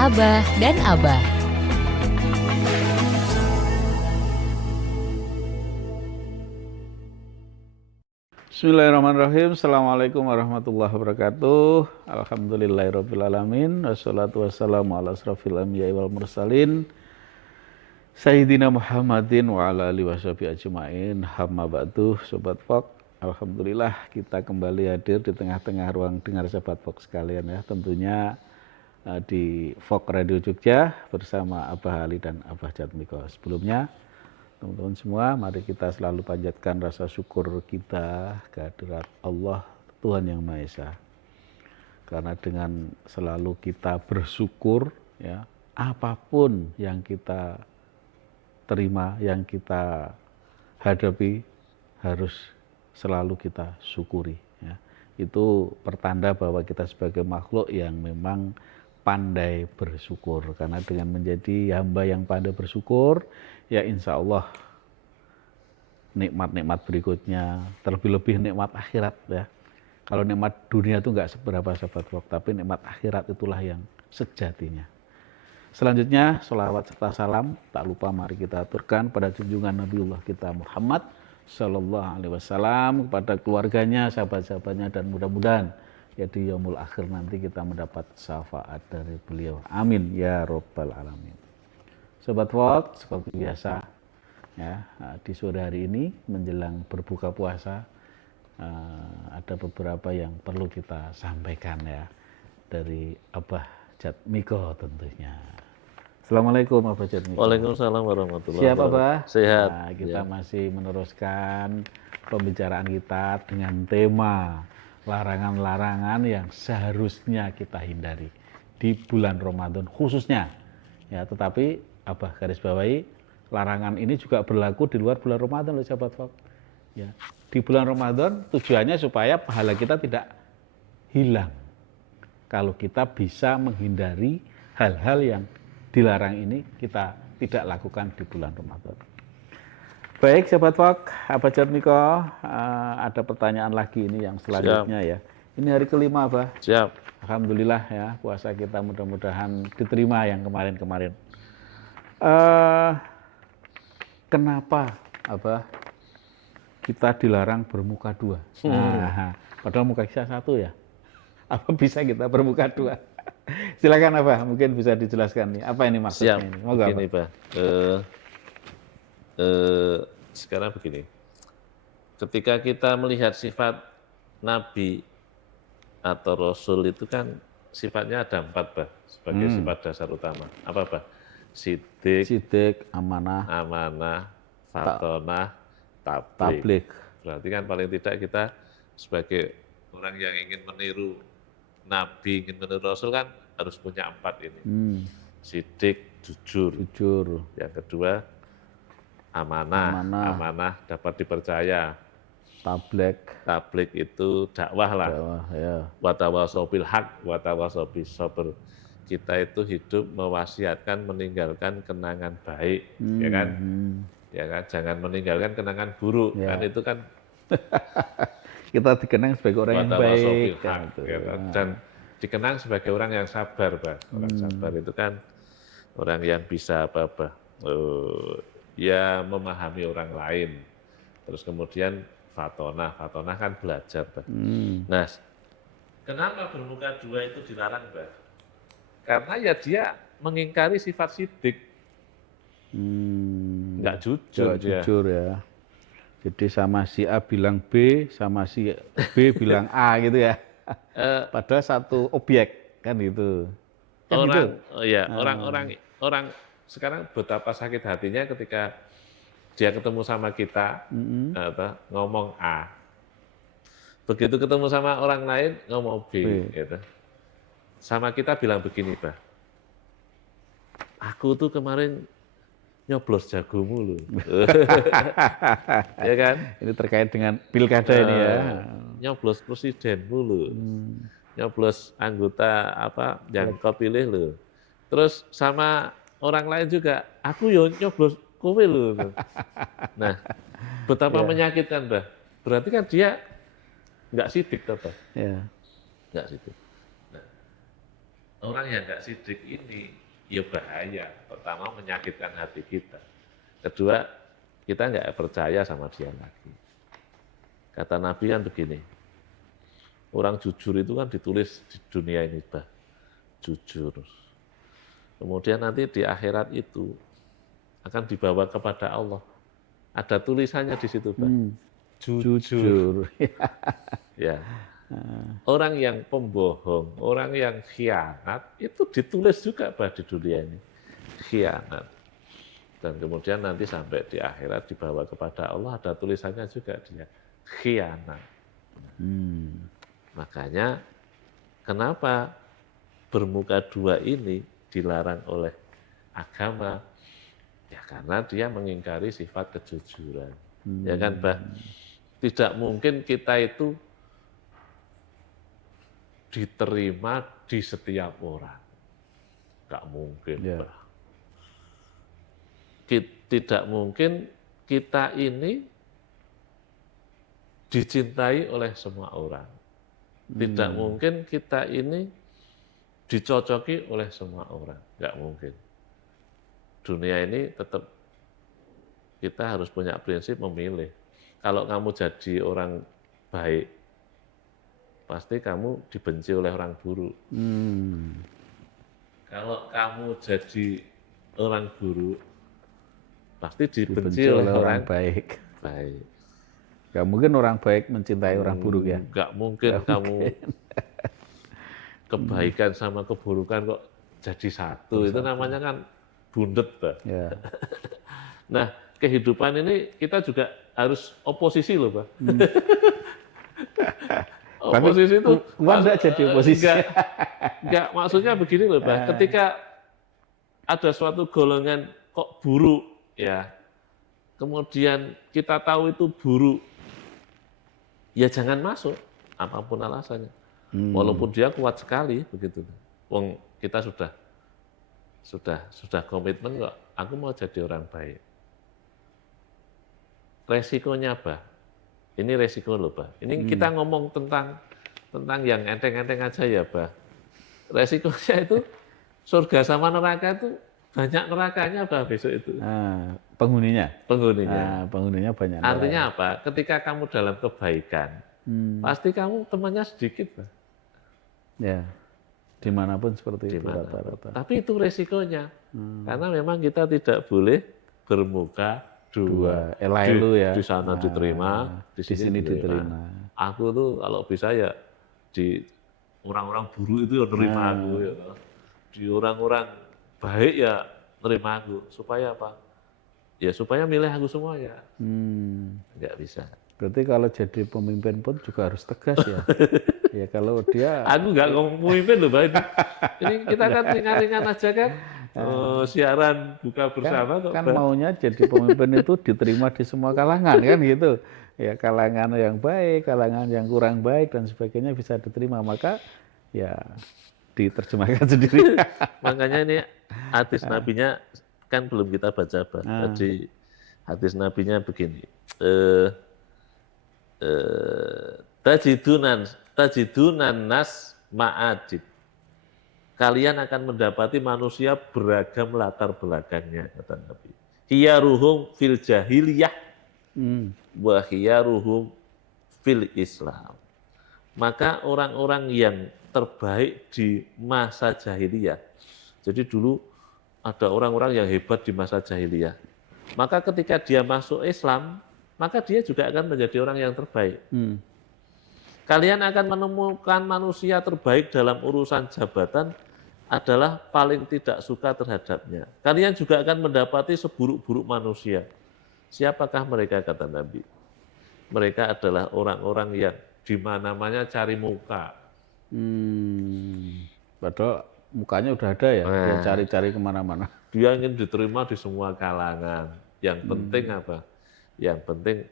Abah dan Abah. Bismillahirrahmanirrahim. Assalamualaikum warahmatullahi wabarakatuh. Alhamdulillahirrabbilalamin. Wassalatu wassalamu ala asrafil anbiya'i wal mursalin Sayyidina Muhammadin wa ala alihi washabihi ajma'in. Hamma ba'du, Sobat Fok. Alhamdulillah kita kembali hadir di tengah-tengah ruang dengar Sobat Fok sekalian ya. Tentunya di Fok Radio Jogja bersama Abah Ali dan Abah Jatmiko. Sebelumnya teman-teman semua, mari kita selalu panjatkan rasa syukur kita kehadirat Allah Tuhan Yang Maha Esa. Karena dengan selalu kita bersyukur, ya, apapun yang kita terima, yang kita hadapi, harus selalu kita syukuri. Ya. Itu pertanda bahwa kita sebagai makhluk yang memang pandai bersyukur. Karena dengan menjadi hamba yang pandai bersyukur, ya insya Allah nikmat-nikmat berikutnya, terlebih-lebih nikmat akhirat ya. Kalau nikmat dunia itu nggak seberapa Sobat Fok, tapi nikmat akhirat itulah yang sejatinya. Selanjutnya, sholawat serta salam, tak lupa mari kita aturkan pada junjungan Nabiullah kita Muhammad Sallallahu Alaihi Wasallam, kepada keluarganya, sahabat-sahabatnya, dan mudah-mudahan ya di yaumul akhir nanti kita mendapat syafaat dari beliau. Amin ya robbal alamin. Sobat Fok, seperti biasa ya, di sore hari ini menjelang berbuka puasa ada beberapa yang perlu kita sampaikan ya dari Abah Jatmiko tentunya. Assalamualaikum Abah Jatmiko. Waalaikumsalam warahmatullahi Siap wabarakatuh. Abah? Sehat. Nah, kita Ya. masih meneruskan pembicaraan kita dengan tema larangan-larangan yang seharusnya kita hindari di bulan Ramadan khususnya. Ya, tetapi Abah garis bawahi, larangan ini juga berlaku di luar bulan Ramadan loh Sahabat Fok. Ya. Di bulan Ramadan tujuannya supaya pahala kita tidak hilang. Kalau kita bisa menghindari hal-hal yang dilarang ini, kita tidak lakukan di bulan Ramadan. Baik Sahabat Fok, Abah Jatmiko, ada pertanyaan lagi ini yang selanjutnya. Siap. Ya. Ini hari kelima Abah. Siap. Alhamdulillah ya, puasa kita mudah-mudahan diterima yang kemarin-kemarin. Kenapa Abah kita dilarang bermuka dua? Nah, padahal muka kita satu ya. Apa bisa kita bermuka dua? Silakan Abah, mungkin bisa dijelaskan nih. Apa ini maksudnya? Siap. Ini? Moga Begini Pak. Sekarang begini. Ketika kita melihat sifat Nabi atau Rasul itu kan sifatnya ada 4 Pak, sebagai sifat dasar utama. Apa Pak? Sidik, amanah, fatonah, tabligh. Berarti kan paling tidak kita sebagai orang yang ingin meniru Nabi, ingin meniru Rasul kan harus punya 4 ini. Sidik, jujur. Yang kedua, amanah dapat dipercaya. Tabligh itu dakwah lah. Ya. Watawasau bil haq, watawasau bis sabr. Kita itu hidup mewasiatkan meninggalkan kenangan baik, ya kan? Ya kan, jangan meninggalkan kenangan buruk, ya. Kan itu kan kita dikenang sebagai orang yang baik kan, ya kan? Dan dikenang sebagai orang yang sabar, Pak. Orang sabar itu kan orang yang bisa ya memahami orang lain. Terus kemudian fatonah kan belajar, Pak. Nah, kenapa bermuka dua itu dilarang, Pak? Karena ya dia mengingkari sifat sidik. Nggak jujur ya. Jadi sama si A bilang B, sama si B bilang A gitu ya. Padahal satu objek kan gitu. Orang sekarang betapa sakit hatinya ketika dia ketemu sama kita, ngomong A. Begitu ketemu sama orang lain, ngomong B. Gitu. Sama kita bilang begini, Pak. Aku tuh kemarin nyoblos jago mulu. Ya kan? Ini terkait dengan pilkada ini ya. Nyoblos presiden mulu. Nyoblos anggota yang kau pilih lo. Terus sama orang lain juga, aku yo nyoblos kowe lo. Nah, betapa menyakitkan, Mbah. Berarti kan dia nggak sidik, Pak. Ya. Nggak sidik. Nah, orang yang nggak sidik ini ya bahaya. Pertama menyakitkan hati kita. Kedua, kita nggak percaya sama dia lagi. Kata Nabi kan begini, orang jujur itu kan ditulis di dunia ini, bah, jujur. Kemudian nanti di akhirat itu akan dibawa kepada Allah. Ada tulisannya di situ, bah. Jujur. Ya. Orang yang pembohong, orang yang khianat, itu ditulis juga, bah, di dunia ini. Khianat. Dan kemudian nanti sampai di akhirat dibawa kepada Allah, ada tulisannya juga dia. Khianat. Makanya kenapa bermuka dua ini dilarang oleh agama? Ya karena dia mengingkari sifat kejujuran. Ya kan, bah? Tidak mungkin kita itu diterima di setiap orang. Nggak mungkin, bah. Tidak mungkin kita ini dicintai oleh semua orang. Tidak mungkin kita ini dicocoki oleh semua orang. Nggak mungkin. Dunia ini tetap kita harus punya prinsip memilih. Kalau kamu jadi orang baik, pasti kamu dibenci oleh orang buruk. Kalau kamu jadi orang buruk, pasti dibenci oleh orang baik. Baik. Gak mungkin orang baik mencintai orang buruk ya? Gak mungkin kamu kebaikan sama keburukan kok jadi satu. Itu namanya kan bundet, bah. Ya. Nah, kehidupan ini kita juga harus oposisi loh, bah. Oposisi itu enggak jadi oposisi. Enggak, maksudnya begini loh, bah. Ketika ada suatu golongan kok buruk, ya, kemudian kita tahu itu buruk, ya jangan masuk, apapun alasannya. Walaupun dia kuat sekali, begitu. Wong kita sudah komitmen kok, aku mau jadi orang baik. Resikonya apa? Ini resiko loh, bah. Ini kita ngomong tentang yang enteng-enteng aja ya, bah. Resikonya itu surga sama neraka itu banyak nerakanya, bah, besok itu. Penghuninya? Penghuninya. Penghuninya banyak. Artinya apa? Ketika kamu dalam kebaikan, pasti kamu temannya sedikit, bah. Ya, dimanapun seperti itu rata-rata. Tapi itu resikonya, karena memang kita tidak boleh bermuka dua. Elu ya. Di sana diterima, di sini diterima. Aku tuh kalau bisa ya di orang-orang buruk itu ya nerima aku, ya. Di orang-orang baik ya nerima aku. Supaya apa? Ya supaya milih aku semuanya. Nggak bisa. Berarti kalau jadi pemimpin pun juga harus tegas ya. Ya kalau dia. Aku nggak ngomong pemimpin loh, Pak. Ini kita kan ringan-ringan aja kan. Siaran buka bersama kan maunya jadi pemimpin itu diterima di semua kalangan kan gitu. Ya kalangan yang baik, kalangan yang kurang baik dan sebagainya bisa diterima, maka ya diterjemahkan sendiri. Makanya ini hadis nabinya kan belum kita baca, Pak. Jadi hadis nabinya begini. Tajidunan nas ma'adid. Kalian akan mendapati manusia beragam latar belakangnya, kata Nabi. Khiyaruhum fil jahiliyah wa khiyaruhum fil Islam. Maka orang-orang yang terbaik di masa jahiliyah. Jadi dulu ada orang-orang yang hebat di masa jahiliyah. Maka ketika dia masuk Islam, maka dia juga akan menjadi orang yang terbaik. Kalian akan menemukan manusia terbaik dalam urusan jabatan adalah paling tidak suka terhadapnya. Kalian juga akan mendapati seburuk-buruk manusia. Siapakah mereka, kata Nabi? Mereka adalah orang-orang yang di mana-mana cari muka. Padahal mukanya udah ada ya, dia cari-cari kemana-mana. Dia ingin diterima di semua kalangan. Yang penting apa? Yang penting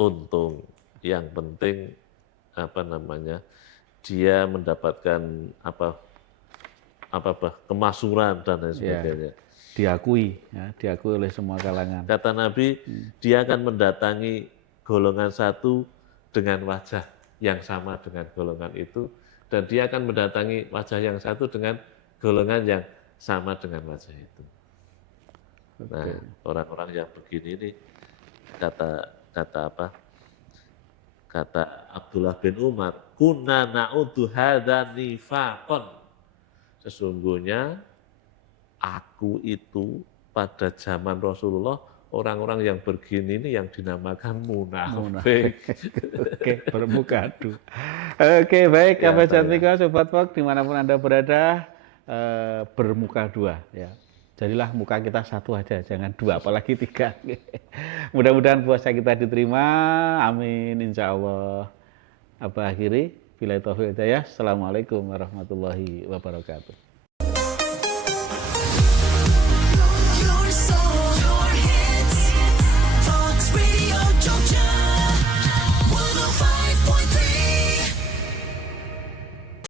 untung. Yang penting dia mendapatkan kemaksuran dan lain sebagainya. Diakui oleh semua kalangan. Kata Nabi, dia akan mendatangi golongan satu dengan wajah yang sama dengan golongan itu, dan dia akan mendatangi wajah yang satu dengan golongan yang sama dengan wajah itu. Nah, orang-orang yang begini ini kata apa? Kata Abdullah bin Umar, kunna na'udhu hadza nifaqon. Sesungguhnya aku itu pada zaman Rasulullah, orang-orang yang begini ini yang dinamakan munafik. Oke, bermuka adu. Oke, baik, Ya, Abah saya. Cantika, Sobat Pok, dimanapun Anda berada, bermuka dua. Ya. Jadilah muka kita satu aja, jangan dua, apalagi tiga. Mudah-mudahan puasa kita diterima, amin, insya Allah. Abah akhiri, billahi taufiq wal hidayah. Assalamualaikum warahmatullahi wabarakatuh.